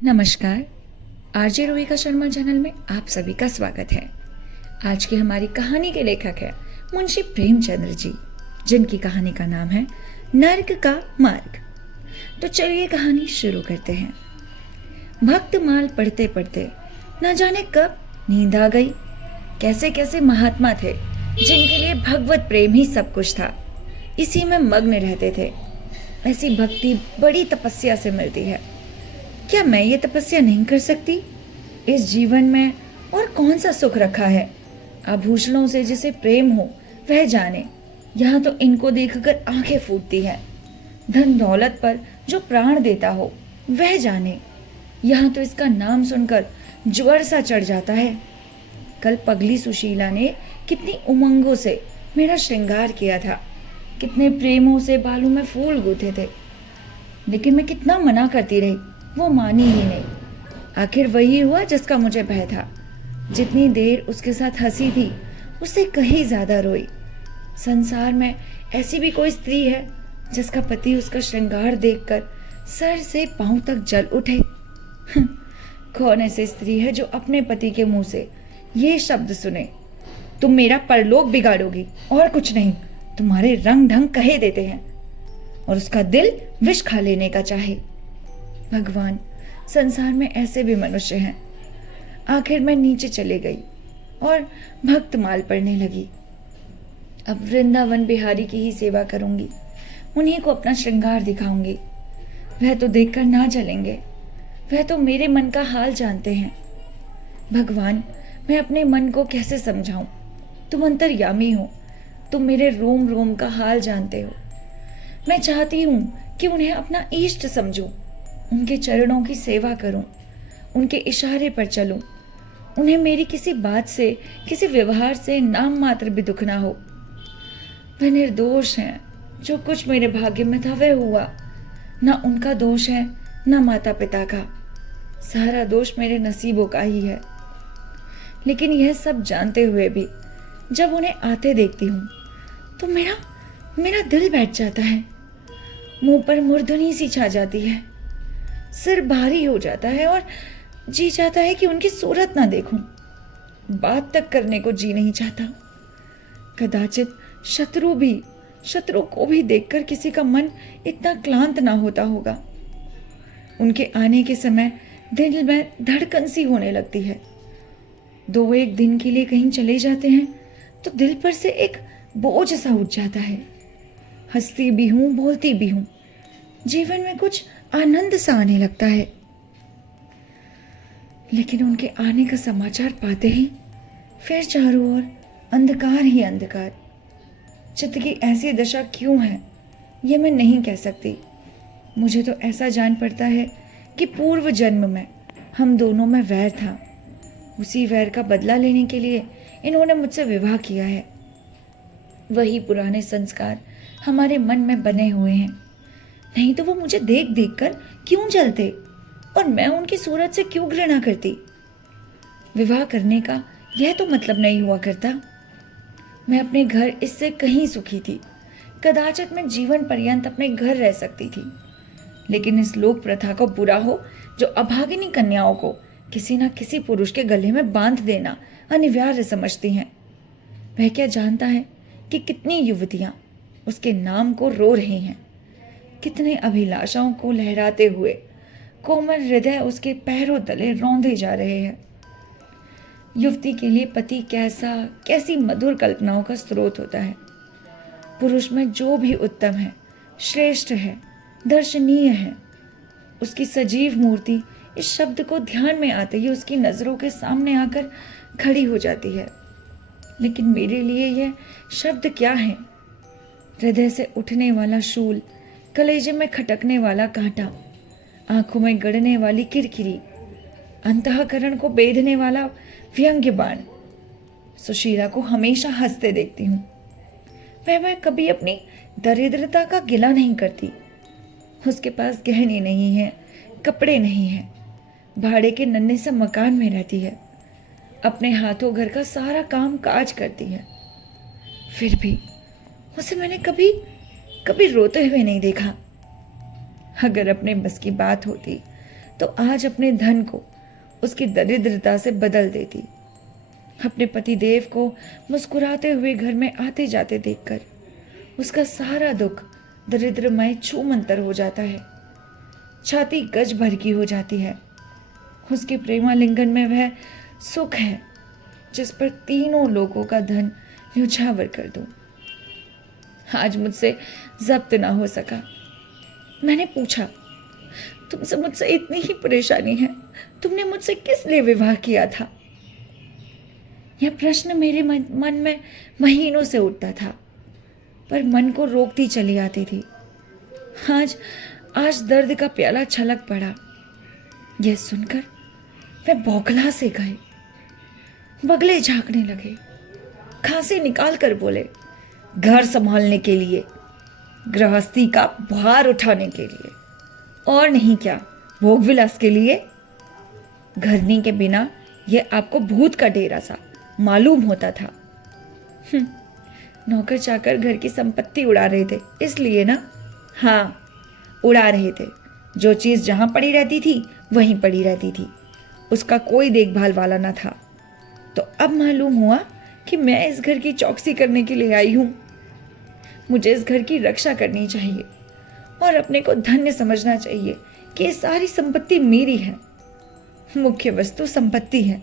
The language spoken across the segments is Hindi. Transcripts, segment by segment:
नमस्कार। आरजे रोहिका शर्मा चैनल में आप सभी का स्वागत है। आज की हमारी कहानी के लेखक है मुंशी प्रेमचंद्र जी, जिनकी कहानी का नाम है नर्क का मार्ग। तो चलिए कहानी शुरू करते हैं। भक्तमाल पढ़ते पढ़ते न जाने कब नींद आ गई। कैसे कैसे महात्मा थे जिनके लिए भगवत प्रेम ही सब कुछ था, इसी में मग्न रहते थे। ऐसी भक्ति बड़ी तपस्या से मिलती है। क्या मैं ये तपस्या नहीं कर सकती? इस जीवन में और कौन सा सुख रखा है? आभूषणों से जिसे प्रेम हो वह जाने, यहाँ तो इनको देखकर आंखें फूटती हैं। धन दौलत पर जो प्राण देता हो वह जाने, यहाँ तो इसका नाम सुनकर ज्वर सा चढ़ जाता है। कल पगली सुशीला ने कितनी उमंगों से मेरा श्रृंगार किया था, कितने प्रेमों से बालों में फूल गूंथे थे, लेकिन मैं कितना मना करती रही, वो मानी ही नहीं। आखिर वही हुआ जिसका मुझे भय था। जितनी देर उसके साथ हंसी थी उससे कहीं ज्यादा रोई। संसार में ऐसी भी कोई स्त्री है जिसका पति उसका श्रृंगार देखकर सर से पांव तक जल उठे? कौन ऐसी स्त्री है जो अपने पति के मुंह से ये शब्द सुने, तुम मेरा परलोक बिगाड़ोगी और कुछ नहीं, तुम्हारे रंग ढंग कहे देते हैं, और उसका दिल विष खा लेने का चाहे। भगवान, संसार में ऐसे भी मनुष्य हैं। आखिर मैं नीचे चले गई और भक्तमाल पढ़ने लगी। अब वृंदावन बिहारी की ही सेवा करूंगी, उन्हीं को अपना श्रृंगार दिखाऊंगी। वह तो देखकर ना चलेंगे, वह तो मेरे मन का हाल जानते हैं। भगवान, मैं अपने मन को कैसे समझाऊं? तुम अंतर्यामी हो, तुम मेरे रोम रोम का हाल जानते हो। मैं चाहती हूं कि उन्हें अपना इष्ट समझूं, उनके चरणों की सेवा करूं, उनके इशारे पर चलूं, उन्हें मेरी किसी बात से, किसी व्यवहार से नाम मात्र भी दुख ना हो। वह निर्दोष हैं, जो कुछ मेरे भाग्य में था वह हुआ। ना उनका दोष है ना माता पिता का, सारा दोष मेरे नसीबों का ही है। लेकिन यह सब जानते हुए भी जब उन्हें आते देखती हूँ तो मेरा दिल बैठ जाता है, मुंह पर मुर्धनी सी छा जाती है, सिर भारी हो जाता है और जी चाहता है कि उनकी सूरत ना देखूं। बात तक करने को जी नहीं चाहता। कदाचित शत्रु को भी देखकर किसी का मन इतना क्लांत ना होता होगा। उनके आने के समय दिल में धड़कन सी होने लगती है। 2-1 दिन के लिए कहीं चले जाते हैं तो दिल पर से एक बोझ सा उठ जाता है। हंसती भी हूं, बोलती भी हूं, जीवन में कुछ आनंद सा आने लगता है। लेकिन उनके आने का समाचार पाते ही फिर चारों ओर अंधकार ही अंधकार। चित्त की ऐसी दशा क्यों है ये मैं नहीं कह सकती। मुझे तो ऐसा जान पड़ता है कि पूर्व जन्म में हम दोनों में वैर था। उसी वैर का बदला लेने के लिए इन्होंने मुझसे विवाह किया है। वही पुराने संस्कार हमारे मन में बने हुए हैं, नहीं तो वो मुझे देख देख कर क्यों जलते और मैं उनकी सूरत से क्यों घृणा करती। विवाह करने का यह तो मतलब नहीं हुआ करता। मैं अपने घर इससे कहीं सुखी थी। कदाचित मैं जीवन पर्यंत अपने घर रह सकती थी, लेकिन इस लोक प्रथा को बुरा हो जो अभागिनी कन्याओं को किसी न किसी पुरुष के गले में बांध देना अनिवार्य समझती हैं। वह क्या जानता है कि कितनी युवतियां उसके नाम को रो रही हैं, कितने अभिलाषाओं को लहराते हुए कोमल हृदय उसके पैरों तले रौंदे जा रहे हैं। युवती के लिए पति कैसी मधुर कल्पनाओं का स्रोत होता है। पुरुष में जो भी उत्तम है, श्रेष्ठ है, दर्शनीय है, उसकी सजीव मूर्ति इस शब्द को ध्यान में आते ही उसकी नजरों के सामने आकर खड़ी हो जाती है। लेकिन मेरे लिए यह शब्द क्या है? हृदय से उठने वाला शूल, कलेजे में खटकने वाला कांटा, आंखों में गड़ने वाली किरकिरी, अंतःकरण को बेधने वाला व्यंग्य बाण। सुशीला को हमेशा हंसते देखती हूँ। वह कभी अपनी दरिद्रता का गिला नहीं करती। उसके पास गहने नहीं है, कपड़े नहीं है, भाड़े के नन्हे से मकान में रहती है, अपने हाथों घर का सारा काम काज करती है। फिर भी उसे मैंने कभी रोते हुए नहीं देखा। अगर अपने बस की बात होती तो आज अपने धन को उसकी दरिद्रता से बदल देती। अपने पति देव को मुस्कुराते हुए घर में आते जाते देखकर उसका सारा दुख दरिद्रमय छूमंतर हो जाता है। छाती गज भर की हो जाती है। उसके प्रेमालिंगन में वह सुख है जिस पर तीनों लोगों का धन न्यौछावर कर दूं। आज मुझसे जब्त ना हो सका। मैंने पूछा, तुमसे मुझसे इतनी ही परेशानी है, तुमने मुझसे किस लिए विवाह किया था? यह प्रश्न मेरे मन में महीनों से उठता था, पर मन को रोकती चली आती थी। आज दर्द का प्याला छलक पड़ा। यह सुनकर मैं बौखला से गए। बगले झांकने लगे, खांसी निकाल कर बोले, घर संभालने के लिए, गृहस्थी का भार उठाने के लिए, और नहीं क्या, भोग विलास के लिए। घरनी के बिना यह आपको भूत का डेरा सा मालूम होता था। नौकर चाकर घर की संपत्ति उड़ा रहे थे, इसलिए ना? हाँ, उड़ा रहे थे। जो चीज जहां पड़ी रहती थी वहीं पड़ी रहती थी, उसका कोई देखभाल वाला ना था। तो अब मालूम हुआ कि मैं इस घर की चौकसी करने के लिए आई हूं। मुझे इस घर की रक्षा करनी चाहिए और अपने को धन्य समझना चाहिए कि ये सारी संपत्ति मेरी है। मुख्य वस्तु संपत्ति है,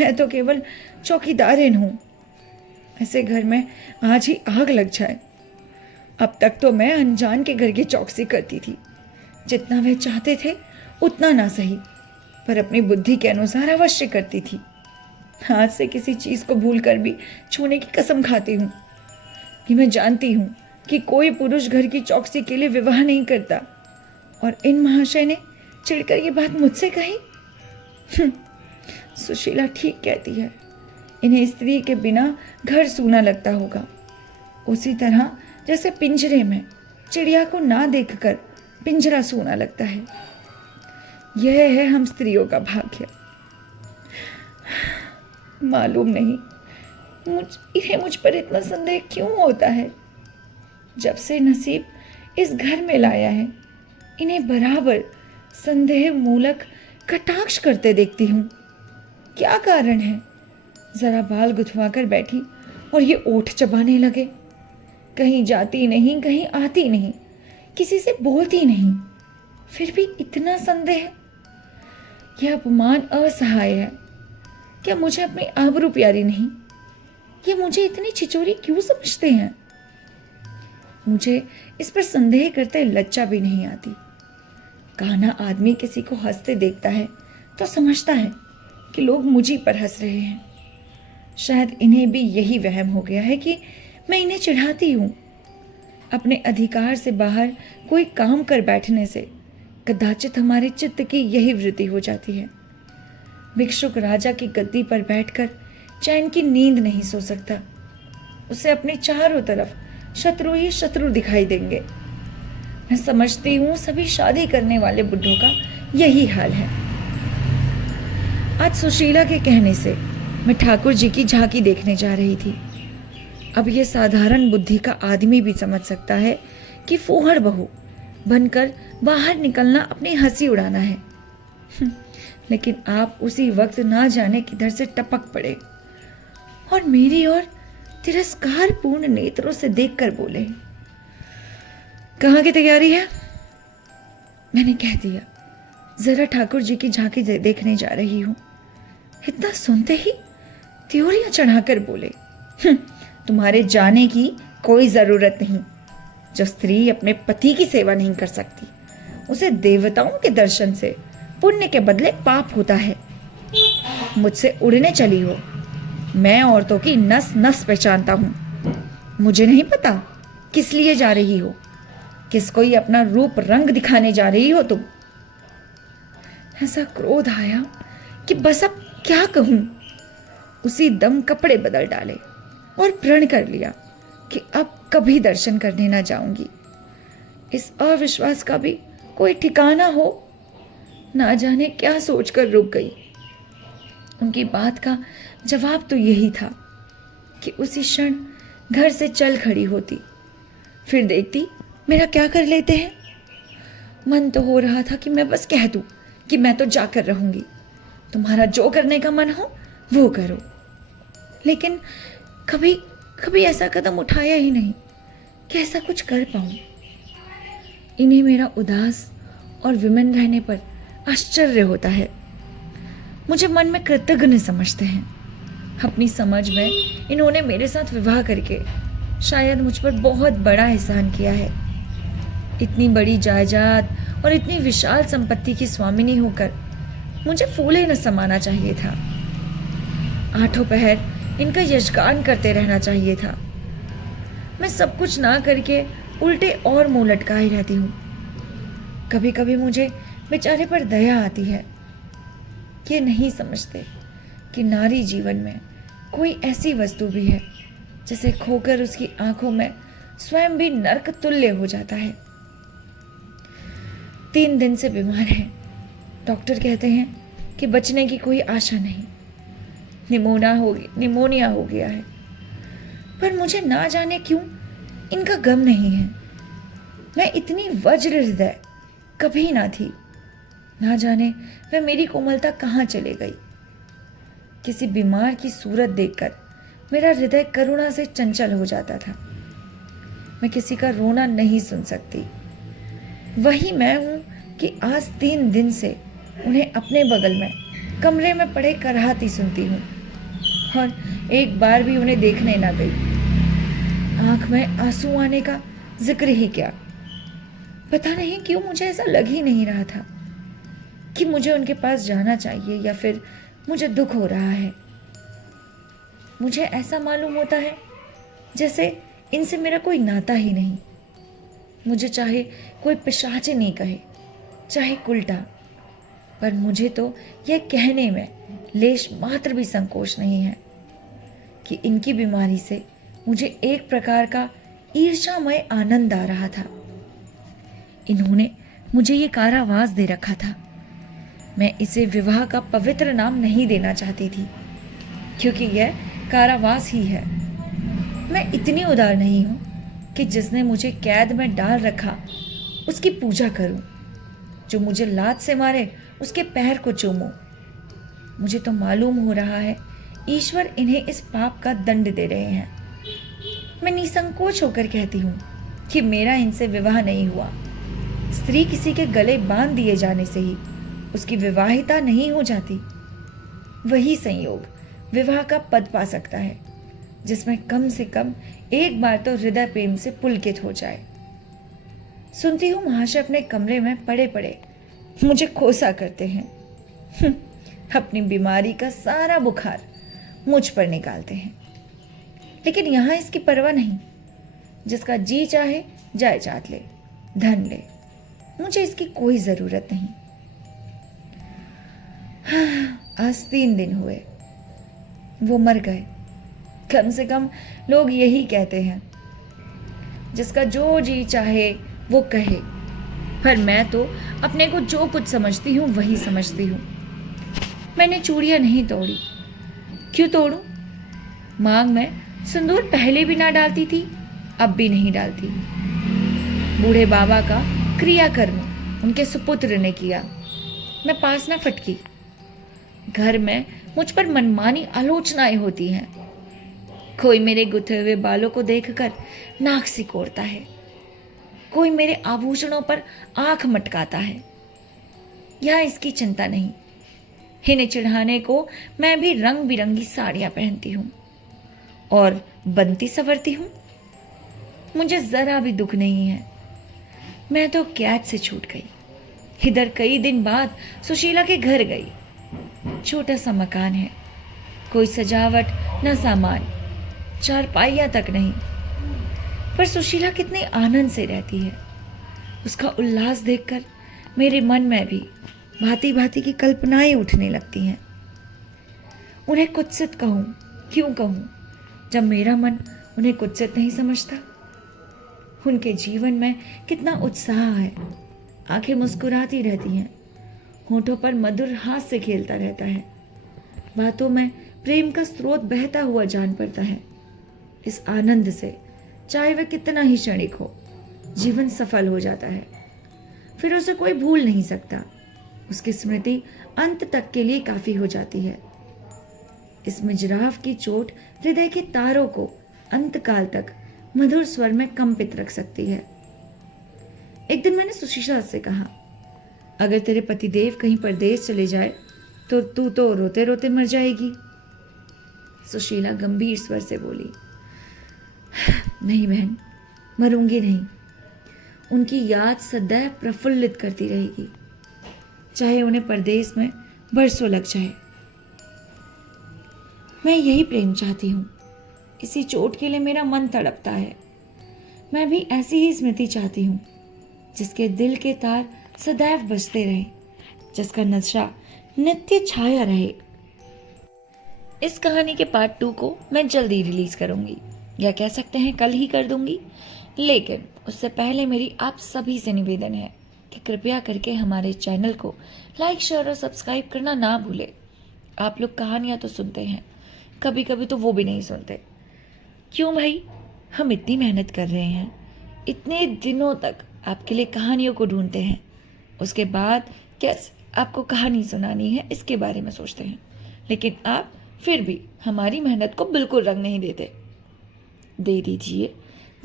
मैं तो केवल चौकीदारिन हूं। ऐसे घर में आज ही आग लग जाए। अब तक तो मैं अनजान के घर की चौकसी करती थी। जितना वे चाहते थे उतना ना सही, पर अपनी बुद्धि के अनुसार अवश्य करती थी। हाथ से किसी चीज को भूलकर भी छूने की कसम खाती हूँ कि मैं जानती हूँ कि कोई पुरुष घर की चौकसी के लिए विवाह नहीं करता। और इन महाशय ने चिढ़कर ये बात मुझसे कही। सुशीला ठीक कहती है, इन्हें स्त्री के बिना घर सूना लगता होगा। उसी तरह जैसे पिंजरे में चिड़िया को ना देखकर पिंजरा सूना लगता है। यह है हम स्त्रियों का भाग्य। मालूम नहीं इन्हें मुझ पर इतना संदेह क्यों होता है। जब से नसीब इस घर में लाया है, इन्हें बराबर संदेह मूलक कटाक्ष करते देखती हूँ। क्या कारण है? जरा बाल गुथवा कर बैठी और ये ओठ चबाने लगे। कहीं जाती नहीं, कहीं आती नहीं, किसी से बोलती नहीं, फिर भी इतना संदेह। यह अपमान असहाय है। क्या मुझे अपनी आबरू प्यारी नहीं? ये मुझे इतनी छिचोरी क्यों समझते हैं? मुझे इस पर संदेह करते लज्जा भी नहीं आती। काना आदमी किसी को हंसते देखता है तो समझता है कि लोग मुझी पर हंस रहे हैं। शायद इन्हें भी यही वहम हो गया है कि मैं इन्हें चिढ़ाती हूँ। अपने अधिकार से बाहर कोई काम कर बैठने से कदाचित हमारे चित्त की यही वृत्ति हो जाती है। भिक्षुक राजा की गद्दी पर बैठकर चैन की नींद नहीं सो सकता। उसे अपने चारों तरफ शत्रु ही शत्रु दिखाई देंगे। मैं समझती हूँ सभी शादी करने वाले बुढ़ों का यही हाल है। आज सुशीला के कहने से मैं ठाकुर जी की झांकी देखने जा रही थी। अब यह साधारण बुद्धि का आदमी भी समझ सकता है कि फूहड़ बहू बनकर बाहर निकलना अपनी हंसी उड़ाना है। लेकिन आप उसी वक्त ना जाने किधर से टपक पड़े और मेरी ओर तिरस्कार पूर्ण नेत्रों से देखकर बोले, कहाँ की तैयारी है? मैंने कह दिया, जरा ठाकुर जी की झांकी देखने जा रही हूं। इतना सुनते ही त्योरियां चढ़ाकर बोले, तुम्हारे जाने की कोई जरूरत नहीं। जो स्त्री अपने पति की सेवा नहीं कर सकती, उसे देवताओं के दर्शन से पुण्य के बदले पाप होता है। मुझसे उड़ने चली हो। मैं औरतों की नस नस पहचानता हूं। मुझे नहीं पता किस लिए जा रही हो, किसको ही अपना रूप रंग दिखाने जा रही हो तुम। ऐसा क्रोध आया कि बस अब क्या कहूं। उसी दम कपड़े बदल डाले और प्रण कर लिया कि अब कभी दर्शन करने ना जाऊंगी। इस अविश्वास का भी कोई ठिकाना हो। ना जाने क्या सोचकर रुक गई। उनकी बात का जवाब तो यही था कि उसी क्षण घर से चल खड़ी होती, फिर देखती मेरा क्या कर लेते हैं। मन तो हो रहा था कि मैं बस कह दूं कि मैं तो जाकर रहूंगी, तुम्हारा जो करने का मन हो वो करो। लेकिन कभी कभी ऐसा कदम उठाया ही नहीं कि ऐसा कुछ कर पाऊं। इन्हें मेरा उदास और विमन रहने पर आश्चर्य होता है। मुझे मन में कृतज्ञ समझते हैं। अपनी समझ में इन्होंने मेरे साथ विवाह करके शायद मुझ पर बहुत बड़ा एहसान किया है। इतनी बड़ी जायदाद और इतनी विशाल संपत्ति की स्वामिनी होकर मुझे फूले न समाना चाहिए था। आठों पहर इनका यशगान करते रहना चाहिए था। मैं सब कुछ ना करके उल्टे और मुंह लटकाए रहती हूँ। कभी कभी मुझे बेचारे पर दया आती है। ये नहीं समझते कि नारी जीवन में कोई ऐसी वस्तु भी है जिसे खोकर उसकी आंखों में स्वयं भी नरक तुल्य हो जाता है। 3 दिन से बीमार है। डॉक्टर कहते हैं कि बचने की कोई आशा नहीं, निमोनिया हो गया है। पर मुझे ना जाने क्यों इनका गम नहीं है। मैं इतनी वज्र हृदय कभी ना थी। ना जाने वह मेरी कोमलता कहाँ चले गई। किसी बीमार की सूरत देखकर मेरा हृदय करुणा से चंचल हो जाता था। मैं किसी का रोना नहीं सुन सकती। वही मैं हूं कि आज 3 दिन से उन्हें अपने बगल में कमरे में पड़े कराहती सुनती हूँ और एक बार भी उन्हें देखने ना गई। आंख में आंसू आने का जिक्र ही क्या। पता नहीं क्यों मुझे ऐसा लग ही नहीं रहा था कि मुझे उनके पास जाना चाहिए या फिर मुझे दुख हो रहा है। मुझे ऐसा मालूम होता है जैसे इनसे मेरा कोई नाता ही नहीं। मुझे चाहे कोई पिशाचिनी कहे, चाहे उल्टा, पर मुझे तो यह कहने में लेश मात्र भी संकोच नहीं है कि इनकी बीमारी से मुझे एक प्रकार का ईर्ष्यामय आनंद आ रहा था। इन्होंने मुझे ये कारावास दे रखा था। मैं इसे विवाह का पवित्र नाम नहीं देना चाहती थी, क्योंकि यह कारावास ही है। मैं इतनी उदार नहीं हूं कि जिसने मुझे कैद में डाल रखा उसकी पूजा करूं, जो मुझे लात से मारे उसके पैर को चूमूं। मुझे तो मालूम हो रहा है ईश्वर इन्हें इस पाप का दंड दे रहे हैं। मैं निसंकोच होकर कहती हूँ कि मेरा इनसे विवाह नहीं हुआ। स्त्री किसी के गले बांध दिए जाने से ही उसकी विवाहिता नहीं हो जाती। वही संयोग विवाह का पद पा सकता है जिसमें कम से कम एक बार तो हृदय प्रेम से पुलकित हो जाए। सुनती हूँ महाशय अपने कमरे में पड़े पड़े मुझे कोसा करते हैं। अपनी बीमारी का सारा बुखार मुझ पर निकालते हैं, लेकिन यहाँ इसकी परवाह नहीं। जिसका जी चाहे जायदाद ले, धन ले, मुझे इसकी कोई जरूरत नहीं। आज 3 दिन हुए वो मर गए। कम से कम लोग यही कहते हैं। जिसका जो जी चाहे वो कहे, पर मैं तो अपने को जो कुछ समझती हूँ वही समझती हूँ। मैंने चूड़ियाँ नहीं तोड़ी। क्यों तोड़ूं? मांग में सिंदूर पहले भी ना डालती थी, अब भी नहीं डालती। बूढ़े बाबा का क्रियाकर्म उनके सुपुत्र ने किया, मैं पास ना फटकी। घर में मुझ पर मनमानी आलोचनाएं होती हैं। कोई मेरे गुथे हुए बालों को देखकर नाक सिकोड़ता है, कोई मेरे आभूषणों पर आंख मटकाता है। यहाँ इसकी चिंता नहीं। इन्हें चिढ़ाने को मैं भी रंग बिरंगी साड़ियाँ पहनती हूँ और बनती संवरती हूँ। मुझे जरा भी दुख नहीं है। मैं तो कैद से छूट गई। इधर कई दिन बाद सुशीला के घर गई। छोटा सा मकान है, कोई सजावट न सामान, चारपाइयाँ तक नहीं, पर सुशीला कितने आनंद से रहती है। उसका उल्लास देखकर मेरे मन में भी भांति भांति की कल्पनाएं उठने लगती हैं। उन्हें कुत्सित कहूँ क्यों कहूँ, जब मेरा मन उन्हें कुत्सित नहीं समझता। उनके जीवन में कितना उत्साह है। आंखें मुस्कुराती रहती हैं, होठों पर मधुर हास्य खेलता रहता है। बातों में प्रेम का स्रोत बहता हुआ जान पड़ता है। इस आनंद से चाहे वह कितना ही क्षणिक हो, जीवन सफल हो जाता है। फिर उसे कोई भूल नहीं सकता, उसकी स्मृति अंत तक के लिए काफी हो जाती है। इसमें जिराफ की चोट हृदय के तारों को अंतकाल तक मधुर स्वर में कंपित रख सकती है। एक दिन मैंने सुशीला से कहा, अगर तेरे पतिदेव कहीं परदेश चले जाए तो तू तो रोते रोते मर जाएगी। सुशीला गंभीर स्वर से बोली, नहीं बहन, मरूंगी नहीं। उनकी याद सदैव प्रफुल्लित करती रहेगी, चाहे उन्हें परदेश में बरसों लग जाए। मैं यही प्रेम चाहती हूँ। इसी चोट के लिए मेरा मन तड़पता है। मैं भी ऐसी ही स्मृति चाहती हूँ, जिसके दिल के तार सदैव बजते रहे, जिसका नशा नित्य छाया रहे। इस कहानी के पार्ट 2 को मैं जल्दी रिलीज करूंगी, या कह सकते हैं कल ही कर दूंगी। लेकिन उससे पहले मेरी आप सभी से निवेदन है कि कृपया करके हमारे चैनल को लाइक, शेयर और सब्सक्राइब करना ना भूले। आप लोग कहानियां तो सुनते हैं, कभी कभी तो वो भी नहीं सुनते। क्यों भाई? हम इतनी मेहनत कर रहे हैं, इतने दिनों तक आपके लिए कहानियों को ढूंढते हैं, उसके बाद कैसे आपको कहानी सुनानी है इसके बारे में सोचते हैं, लेकिन आप फिर भी हमारी मेहनत को बिल्कुल रंग नहीं देते। दे दीजिए,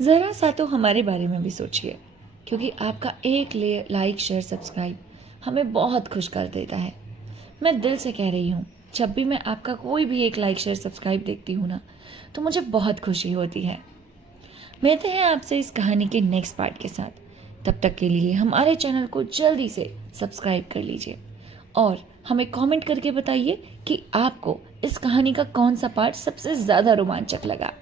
ज़रा सा तो हमारे बारे में भी सोचिए, क्योंकि आपका एक लाइक, शेयर, सब्सक्राइब हमें बहुत खुश कर देता है। मैं दिल से कह रही हूँ, जब भी मैं आपका कोई भी एक लाइक, शेयर, सब्सक्राइब देखती हूँ ना, तो मुझे बहुत खुशी होती है। मिलते हैं आपसे इस कहानी के नेक्स्ट पार्ट के साथ। तब तक के लिए हमारे चैनल को जल्दी से सब्सक्राइब कर लीजिए और हमें कमेंट करके बताइए कि आपको इस कहानी का कौन सा पार्ट सबसे ज़्यादा रोमांचक लगा।